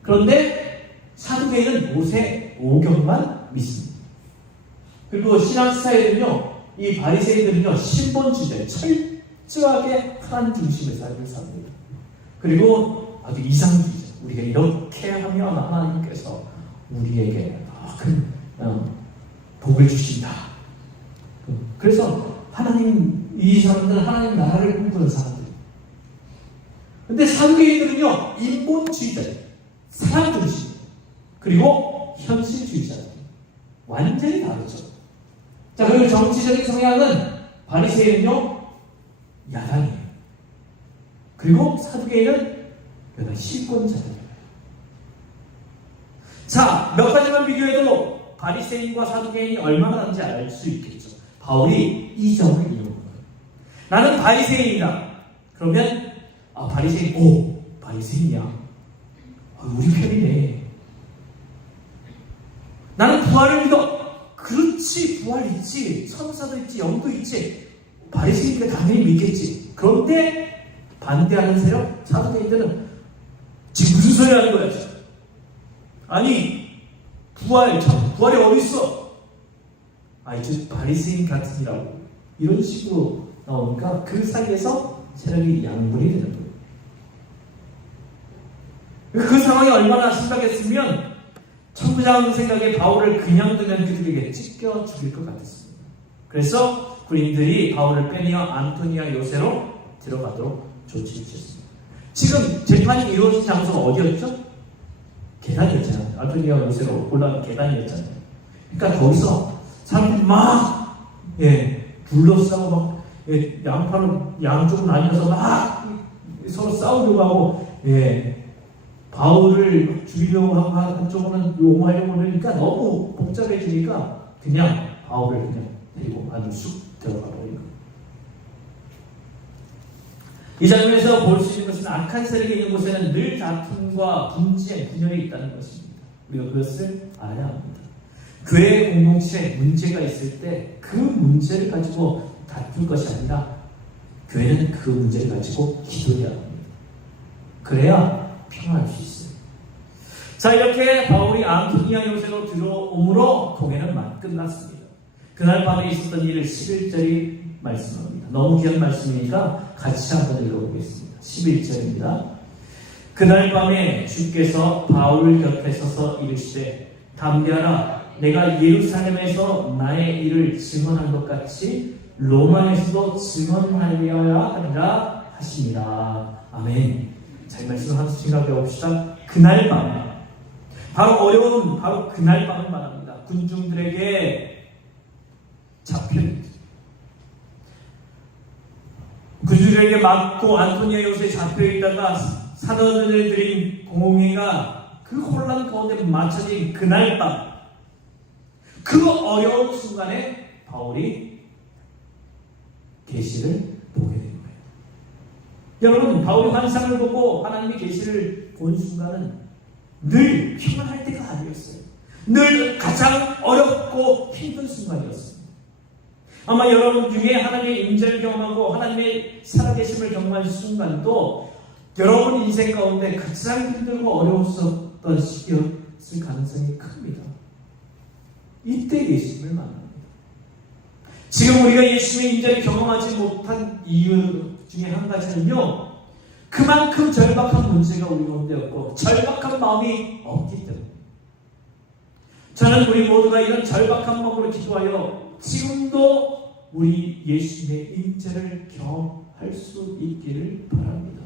그런데 사두개인은 모세 오경만 믿습니다. 그리고 신앙 스타일은요, 이 바리새인들은요 신본주의, 철저하게 하나님 중심의 삶을 삽니다. 그리고 아주 이상주의자. 우리가 이렇게 하면 하나님께서 우리에게 큰 복을 주신다. 그래서 하나님, 이 사람들은 하나님 나라를 꿈꾸는 사람들. 근데 사두개인들은요 인본주의자예요. 사람 중심. 그리고 현실주의자예요. 완전히 다르죠. 자, 그리고 정치적인 성향은 바리새인은요 야당이에요. 그리고 사두개인은 여당 실권자예요. 자, 몇 가지만 비교해도 바리새인과 사두개인이 얼마나 다른지 알 수 있겠죠. 바울이 이 점을 이용한 거예요. 나는 바리새인이다. 그러면 바리새인, 오, 바리새인이야. 우리 편이네. 나는 부활을 믿어. 그렇지, 부활 있지, 천사도 있지, 영도 있지. 바리새인이니까 당연히 믿겠지. 그런데 반대하는 세력, 사두개인들은 지금 무슨 소리 하는 거야? 아니, 부활이 어디 있어? 이제 바리새인 같으니라고 이런 식으로 나오니까 그 사이에서 세력이 양분이 되는 거예요. 그 상황이 얼마나 심각했으면 천부장 생각에 바울을 그냥 두면 그들에게 찢겨 죽일 것 같았습니다. 그래서 군인들이 바울을 빼내어 안토니아 요새로 들어가도록 조치를 취했습니다. 지금 재판이 이루어진 장소가 어디였죠? 계단이었잖아요. 안토니아 요새로 올라간 계단이었잖아요. 그러니까 거기서 사람들이 막 둘러싸고 막 양파로 양쪽으로 나뉘어서 막 서로 싸우려고 하고 바울을 죽이려고 하고 한쪽으로는 용하려고 하니까 너무 복잡해지니까 그냥 바울을 그냥 데리고 안으로 쑥 들어가 버린 거예요. 이 장면에서 볼 수 있는 것은 악한 세력이 있는 곳에는 늘 다툼과 분쟁, 분열이 있다는 것입니다. 우리가 그것을 알아야 합니다. 교회 공동체에 문제가 있을 때 그 문제를 가지고 다툴 것이 아니라 교회는 그 문제를 가지고 기도해야 합니다. 그래야 평안할 수 있어요. 자, 이렇게 바울이 안토니아 요새로 들어옴으로 공회는 끝났습니다. 그날 밤에 있었던 일을 11절이 말씀합니다. 너무 귀한 말씀이니까 같이 한번 읽어보겠습니다. 11절입니다. 그날 밤에 주께서 바울 곁에 서서 이르시되 담대하라, 내가 예루살렘에서 나의 일을 증언한 것 같이 로마에서도 증언하여야 하리라 하십니다. 아멘. 자, 이 말씀을 한 번씩 생각해 봅시다. 그날 밤에, 바로 그날 밤을 말합니다. 군중들에게 군중들에게 맞고 안토니아 요새에 잡혀있다가 사도들을 드린 공회가 그 혼란 가운데 맞춰진 그날 밤, 그 어려운 순간에 바울이 계시를 보게 된 거예요. 여러분, 바울이 환상을 보고 하나님의 계시를 본 순간은 늘 평안할 때가 아니었어요. 늘 가장 어렵고 힘든 순간이었어요. 아마 여러분 중에 하나님의 임재를 경험하고 하나님의 살아계심을 경험한 순간도 여러분 인생 가운데 가장 힘들고 어려웠었던 시기였을 가능성이 큽니다. 이때 예수님을 만납니다. 지금 우리가 예수님의 임재를 경험하지 못한 이유 중에 한 가지는요, 그만큼 절박한 문제가 우리 가운데 없고 절박한 마음이 없기 때문에. 저는 우리 모두가 이런 절박한 마음으로 기도하여 지금도 우리 예수님의 임재를 경험할 수 있기를 바랍니다.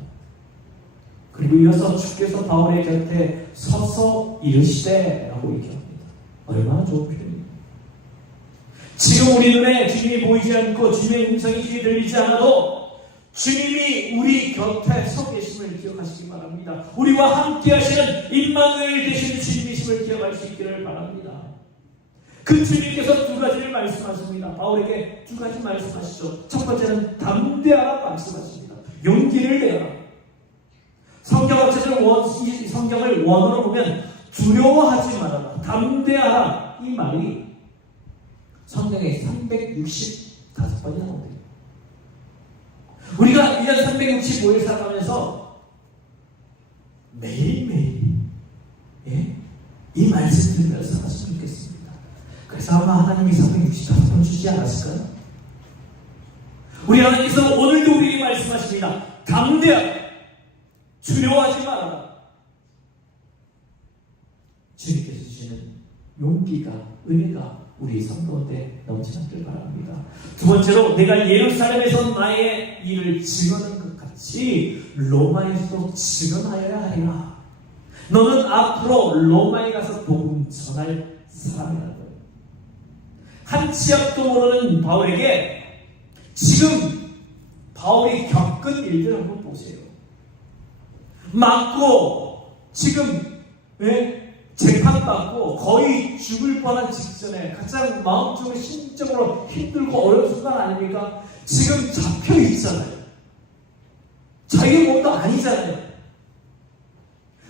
그리고 이어서 주께서 바울의 곁에 서서 이르시되 라고 얘기합니다. 얼마나 좋은 표현입니다. 지금 우리 눈에 주님이 보이지 않고 주님의 음성이 귀에 들리지 않아도 주님이 우리 곁에 서 계심을 기억하시기 바랍니다. 우리와 함께 하시는 임마누엘 되시는 주님이심을 기억할 수 있기를 바랍니다. 그 주님께서 두 가지를 말씀하십니다. 바울에게 두 가지 말씀하시죠. 첫 번째는 담대하라 말씀하십니다. 용기를 내라. 성경을 원어로 보면 두려워하지 말아라, 담대하라, 이 말이 성경에 365번이 나옵니다. 우리가 1년 365일 살아가면서 매일매일 이 말씀 들으면서 살았으면 좋겠습니다. 그래서 아마 하나님이 365번 주지 않았을까요? 우리 하나님께서 오늘도 우리에게 말씀하십니다. 담대하라, 두려워하지 말아라. 주님께서 주시는 용기가, 은혜가 우리 삶 가운데 넘치기를 바랍니다. 두 번째로, 내가 예루살렘에서 나의 일을 증언한 것 같이 로마에서도 증언하여야 하리라. 너는 앞으로 로마에 가서 복음 전할 사람이라는 거예요. 한 치 앞도 모르는 바울에게 지금 바울이 겪은 일들 한번 보세요. 맞고 지금 재판받고 거의 죽을 뻔한 직전에 가장 마음적으로 심적으로 힘들고 어려운 순간 아닙니까? 지금 잡혀 있잖아요. 자기 몸도 아니잖아요.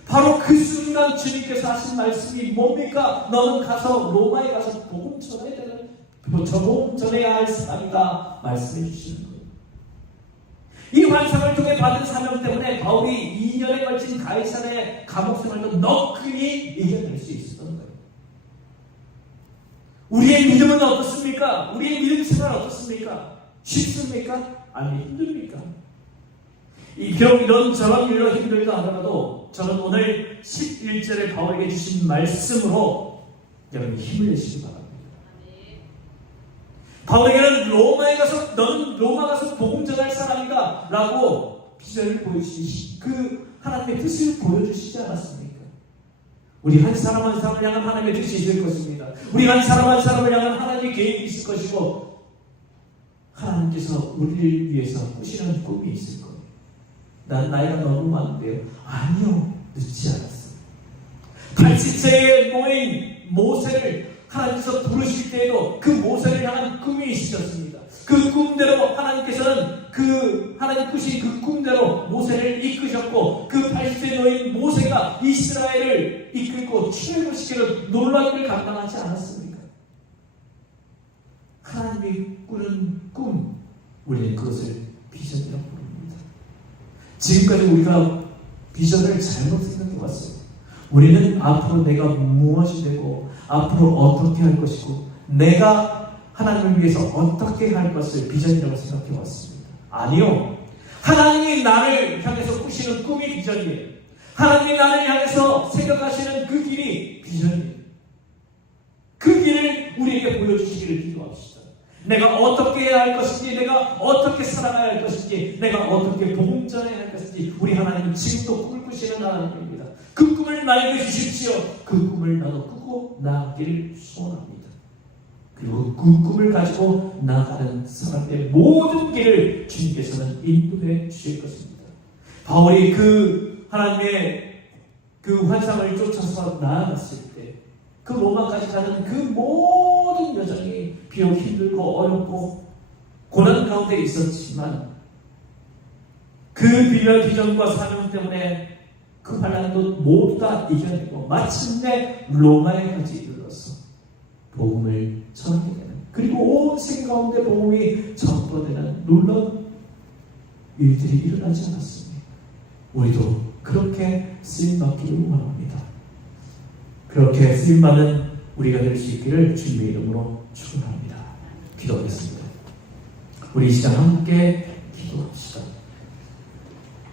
바로 그 순간 주님께서 하신 말씀이 뭡니까? 너는 가서 로마에 가서 복음 전해야 되는, 복음 전해야 할 사람이다 말씀해 주시는 거예요. 이 환상을 통해 받은 사명 때문에 바울이 2년에 걸친 가이사랴의 감옥 생활도 너끈히 이겨낼 수 있었던 거예요. 우리의 믿음은 어떻습니까? 우리의 믿음 생활은 어떻습니까? 쉽습니까? 아니, 힘듭니까? 비록 이런 저런 일로 힘들다 하더라도 저는 오늘 11절에 바울에게 주신 말씀으로 여러분 힘을 내시기 바랍니다. 바울에게는 로마에 가서 너는 로마 가서 복음 전할 사람이다 라고 비전을 보여주시기, 그 하나님의 뜻을 보여주시지 않았습니까? 우리 한 사람 한 사람을 향한 하나님의 뜻이 있을 것입니다. 우리 한 사람 한 사람을 향한 하나님의 계획이 있을 것이고, 하나님께서 우리를 위해서 꾸시는 꿈이 있을 거예요. 난 나이가 너무 많은데요. 아니요, 늦지 않았어요. 80세의 노인 모세를 하나님께서 부르실 때에도 그 모세를 향한 꿈이 있으셨습니다. 그 꿈대로 하나님께서는 그 하나님 꾸신 그 꿈대로 모세를 이끄셨고, 그 80세 노인 모세가 이스라엘을 이끌고 출애굽시키는 놀라운 일을 감당하지 않았습니까? 하나님이 꾸는 꿈, 우리는 그것을 비전이라고 부릅니다. 지금까지 우리가 비전을 잘못 생각해 왔어요. 우리는 앞으로 내가 무엇이 되고 앞으로 어떻게 할 것이고 내가 하나님을 위해서 어떻게 할 것을 비전이라고 생각해 왔습니다. 아니요. 하나님이 나를 향해서 꾸시는 꿈이 비전이에요. 하나님이 나를 향해서 생각하시는 그 길이 비전이에요. 그 길을 우리에게 보여주시기를 기도합시다. 내가 어떻게 해야 할 것인지, 내가 어떻게 살아가야 할 것인지, 내가 어떻게 복음 전해야 할 것인지, 우리 하나님은 지금도 꿈을 꾸시는 하나님입니다. 그 꿈을 나에게 주십시오. 그 꿈을 나도 꾸고 나아가기를 소원합니다. 그리고 그 꿈을 가지고 나아가는 사람들의 모든 길을 주님께서는 인도해 주실 것입니다. 바울이 그 하나님의 그 환상을 쫓아서 나아갔을 때, 그 로마까지 가는 그 모든 여정이 비록 힘들고 어렵고 고난 가운데 있었지만, 그 비전과 사명 때문에 그 환난도 모두 다 이겨내고 마침내 로마에까지 이르러서 복음을 전하게 되는, 그리고 온 세계 가운데 복음이 전파되는 놀라운 일들이 일어나지 않았습니다. 우리도 그렇게 쓰임받기를 원합니다. 그렇게 쓰임받는 우리가 될 수 있기를 주님의 이름으로 축원합니다. 기도하겠습니다. 우리 이 시간 함께 기도합시다.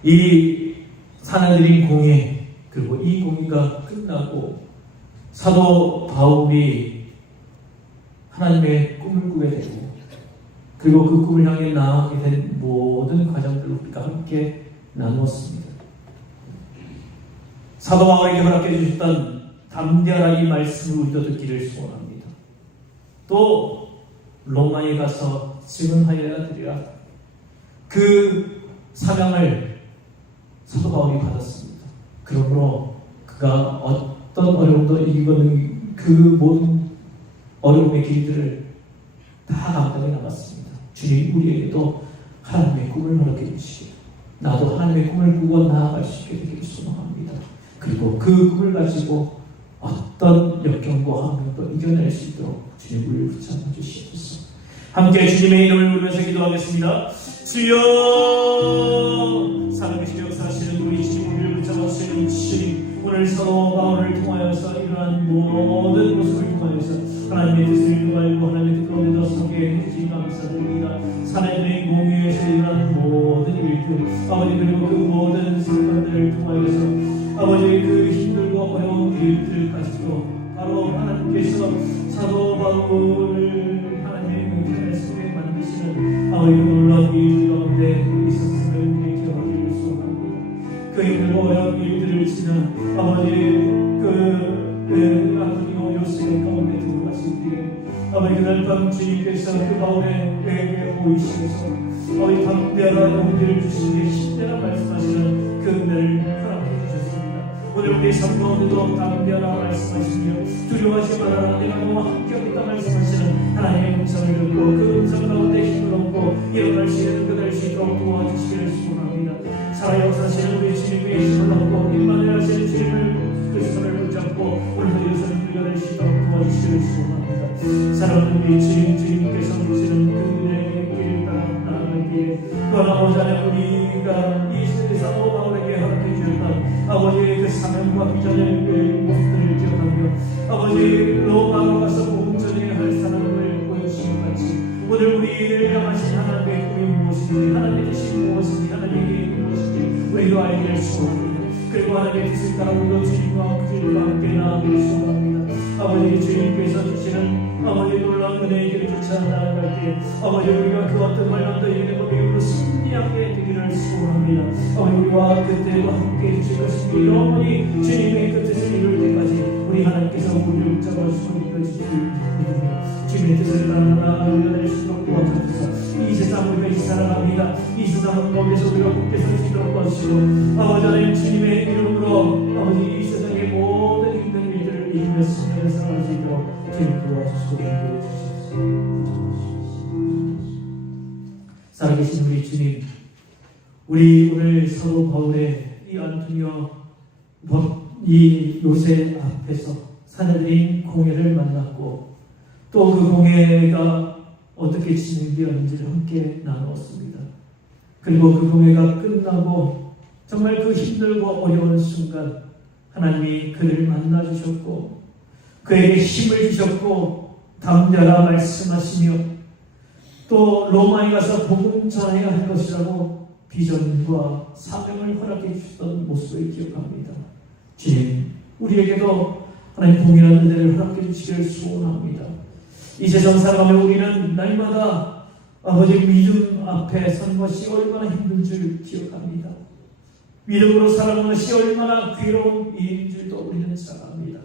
이 산해드린 공예, 그리고 이 공예가 끝나고 사도 바울이 하나님의 꿈을 꾸게 되고, 그리고 그 꿈을 향해 나아가게 된 모든 과정들을 우리가 함께 나누었습니다. 사도 바울에게 허락해 주셨던 담대하라 이 말씀을 우리도 듣기를 소원합니다. 또 로마에 가서 증언하여야 되리라, 그 사명을 사도 바울이 받았습니다. 그러므로 그가 어떤 어려움도 이기고는 그 모든 어려움의 길들을 다 감당해 나갔습니다. 주님 우리에게도 하나님의 꿈을 허락해 주시기를, 나도 하나님의 꿈을 꾸고 나아갈 수 있게 되기를 소망합니다. 그리고 그 꿈을 가지고 어떤 역경과 환경도 이겨낼 수 있도록 주님 우리를 붙잡아 주시옵소서. 함께 주님의 이름을 부르면서 기도하겠습니다. 주여, 살아계시며 역사하시는 우리 주님, 우리를 붙잡아 주시는 주님, 오늘 사도 바울을 통하여서 일어난 모든 모습을 통하여서 하나님의 뜻을 알고 하나님의 뜻 가운데 서게 해주시니 감사드립니다. 산해드린 공유에서 일어난 모든 일들, 아버지, 그리고 그 모든 사건들을 통하여서 아버지, 그 힘들고 어려운 일들을 가지고 바로 하나님께서 사도 바울을 하나님의 편에 속에 만드시는 아버지 놀라운 일들 가운데 있었음을 기억하기를 소원합니다. 그 힘들고 어려운 일들을 지나 아버지 그 안토니오 요셉 가운데 들어갔을 때 아버지 그날 밤 주님께서 그 바울에게 보이시면서 아버지 담대하라 용기를 주시기에 힘내라 말씀하시는 그 은혜를 허락해 주셨습니다. 오늘 우리 삶 가운데도 담대하라 말씀하시며 두려워하지 말아라 내가 너와 함께하겠다 말씀하시는 하나님의 음성을 듣고 그 음성 가운데 힘을 얻고 일어날 수 있는 그날 수 있도록 도와주시기를 소원합니다. 살아 역사하시는 우리 주님의 힘을 얻고 임만을 하시는 주님을 그 손을 붙잡고 오늘도 여전히 이겨낼 수 있도록 도와주시기를 소원합니다. 사랑하는 우리 주님께서 주시는 그 은혜의 길을 따라 나아가기에 또한 아버지 우리가 이 세대 사도 바울에게 허락해 주셨던 아버지의 그 사명과 비전의 모습들을 기억하며 아버지 로마로 가서 복음 전해야 할 사람을 보여주신 것 같이 오늘 우리를 향하신 하나님의 꿈이 무엇인지, 하나님의 뜻이 무엇인지, 하나님의 계획이 무엇인지 우리도 알기를 소원합니다. 그리고 하나님의 뜻을 따라 우리도 주님과 함께 나아가기를 소원합니다. 아버지 주님께서 주시는 아버지 놀라운 은혜의 길을 쫓아 나아갈 때 아버지 우리가 그 어떤 말람도 예배로 이루어 승리하게 되기를 소원합니다. 아버지 우리와 그때와 함께 해주실 것입니다. 영원히 주님의 그 뜻을 이룰 때까지 우리 하나님께서 우리를 붙잡아 주시고 주님의 뜻을 따라 우리가 수 있도록 도와주소서. 이 세상 우리가 이 살아갑니다. 이 세상은 거기서 우리가 굳게 설 수 있도록 도와주시고 아버지 하나님 주님의 이름으로 아버지 이 세상의 모든 힘든 일들을 이기며 승리를 살아갈 수 있도록 주님 도와주시고 인도해 주시옵소서. 살아계신 우리 주님, 우리 오늘 사도 바울의 이 안토니오 이 요새 앞에서 사내들인 공회를 만났고 또 그 공회가 어떻게 진행되었는지를 함께 나누었습니다. 그리고 그 공회가 끝나고 정말 그 힘들고 어려운 순간 하나님이 그를 만나주셨고 그에게 힘을 주셨고 담대하라 말씀하시며 또 로마에 가서 복음 전해야 할 것이라고 비전과 사명을 허락해 주셨던 모습을 기억합니다. 주님, 우리에게도 하나님 동일한 은혜를 허락해 주시기를 소원합니다. 이 세상 살아가며 우리는 날마다 아버지 믿음 앞에 선 것이 얼마나 힘든 줄 기억합니다. 믿음으로 살아가는 것이 얼마나 괴로운 일인 줄도 우리는 잘 압니다.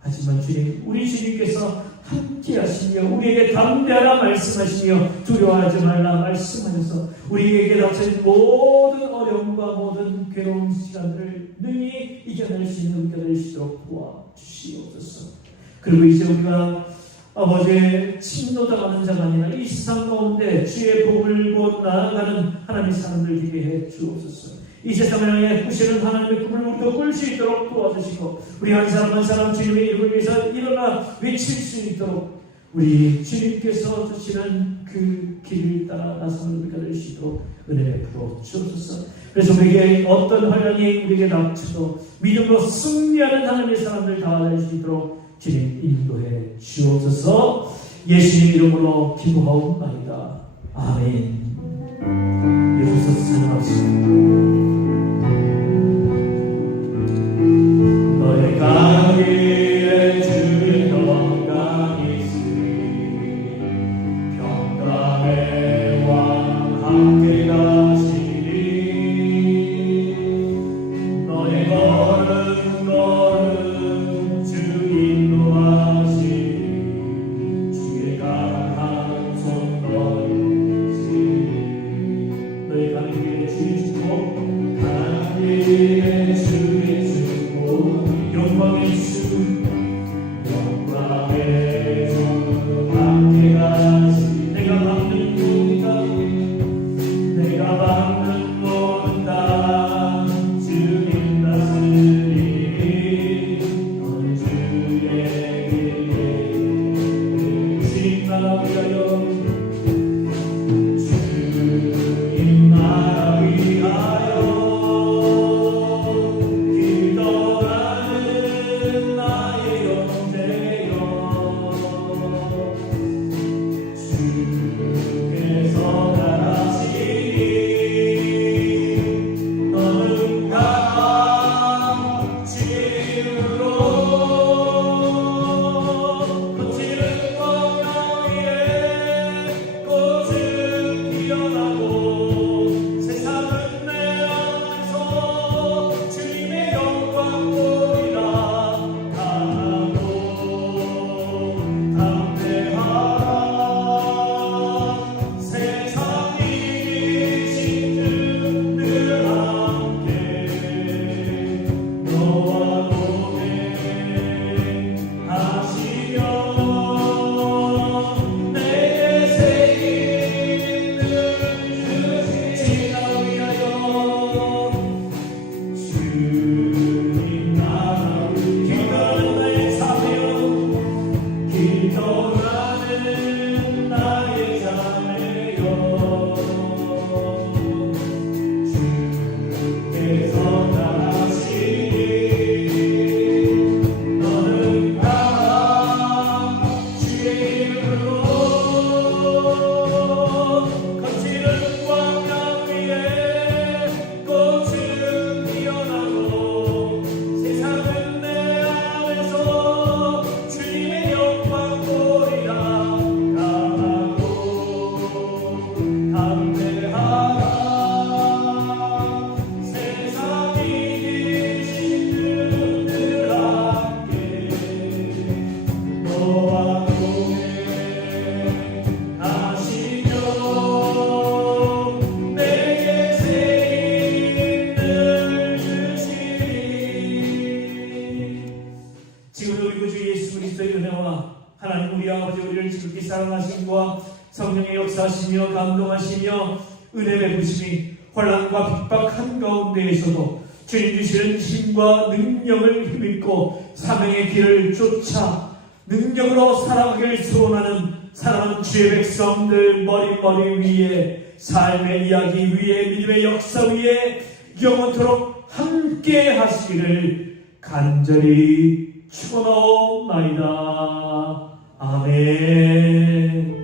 하지만 주님, 우리 주님께서 함께 하시며 우리에게 담대하라 말씀하시며 두려워하지 말라 말씀하셔서 우리에게 닥쳐진 모든 어려움과 모든 괴로운 시간들을 능히 이겨낼 수 있는 은혜가 될 수 있도록 도와주시옵소서. 그리고 이제 우리가 아버지의 침노당하는 자가 아니라 이 세상 가운데 주의 복을 곧 나아가는 하나님의 사람들 되게 해 주옵소서. 이 세상을 향해 꾸시는 하나님의 꿈을 우리도 꿀 수 있도록 도와주시고 우리 한 사람 한 사람 주님의 이름을 위해서 일어나 외칠 수 있도록 우리 주님께서 주시는 그 길을 따라 나서는 우리가 될 수 있도록 은혜 베풀어 주옵소서. 그래서 우리에게 어떤 환란이 우리에게 닥쳐도 믿음으로 승리하는 하나님의 사람들 다 될 수 있도록 주님 인도해 주옵소서. 예수님 이름으로 기도하옵나이다. 아멘. 예수께서 찬양합시다. 너의 가기에 주의 평강이 있으리 평강의 왕 함께 가시리 너의 걸음 걸음 주 인도하시리 주의 강한 손 너희시리 너의 가기에 주의 주고 가기에 주의 주고 영광의 주 영광의 주 함께 가시 내가 막는 문이다 내가 막는 문다 주님 다스리니 넌 주의 길에 주님 나라 위하여 주님 나라 위하여 길 떠나는 나의 그리스도의 은혜와 하나님 우리 아버지 우리를 지극히 사랑하심과 성령의 역사하시며 감동하시며 은혜 베푸심이 혼란과 핍박 한가운데에서도 주님 주시는 힘과 능력을 힘입고 사명의 길을 쫓아 능력으로 살아가길 소원하는 사랑하는 주의 백성들 머리 위에 삶의 이야기 위에 믿음의 역사 위에 영원토록 함께 하시기를 간절히 축원하옵나이다. 아멘.